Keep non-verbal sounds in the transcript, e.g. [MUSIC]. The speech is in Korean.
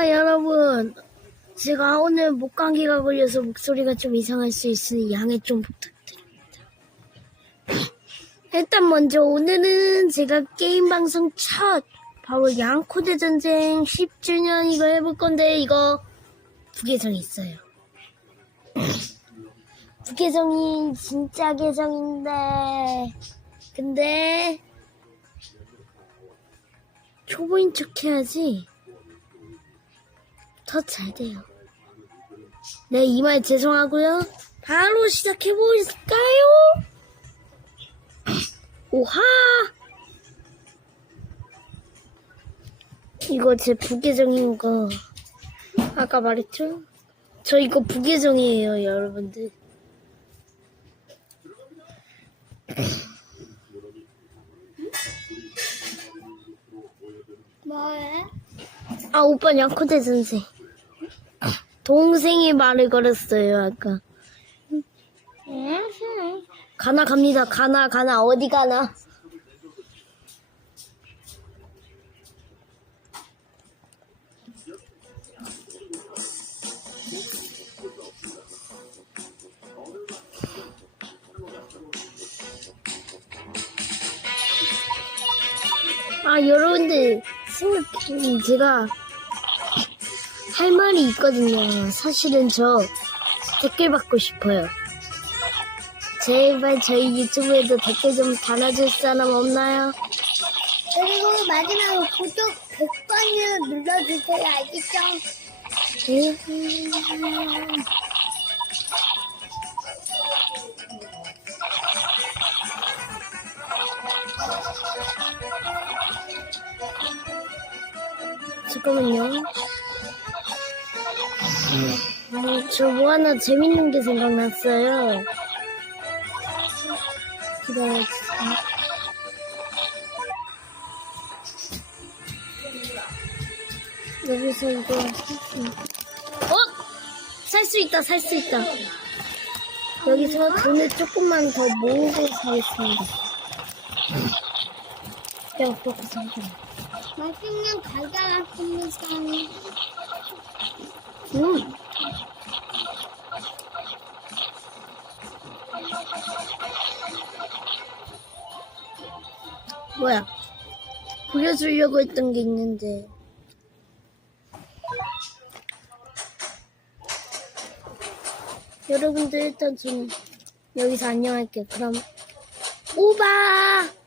자, 여러분. 제가 오늘 목감기가 걸려서 목소리가 좀 이상할 수 있으니 양해 좀 부탁드립니다. 일단 먼저 오늘은 제가 게임 방송 첫 바로 양코대 전쟁 10주년 이거 해볼 건데 이거 부계정이 있어요. [CLEARS THROAT] 부계정이 진짜 계정인데 근데 초보인 척 해야지 더 잘 돼요. 네, 이 말 죄송하고요. 바로 시작해볼까요? [CLEARS THROAT] 오하! 이거 제 부계정인 거 아까 말했죠? 저 이거 부계정이에요, 여러분들. 뭐해? 아, 오빠 양코대 선생. 동생이 말을 걸었어요, 아까. 응? 가나 갑니다. 가나 가나 어디 가나? 아 여러분들 생각 제가 할 말이 있거든요. 사실은 저 댓글 받고 싶어요. 제발 저희 유튜브에도 댓글 좀 달아줄 사람 없나요? 그리고 마지막으로 구독 100번을 눌러주세요. 알겠죠? 음. 잠깐만요. 음, 저뭐 하나 재밌는 게 생각났어요. 기다려주세요. 여기서 이거 어? 살 수 있다, 살 수 있다. 여기서 돈을 조금만 더 모으고 사겠습니다. 야, 그렇게 생각. 맛있는 과자 같습니다. 음. 뭐야? 보여주려고 했던 게 있는데. 여러분들 일단 좀 여기서 안녕할게요. 그럼 오바!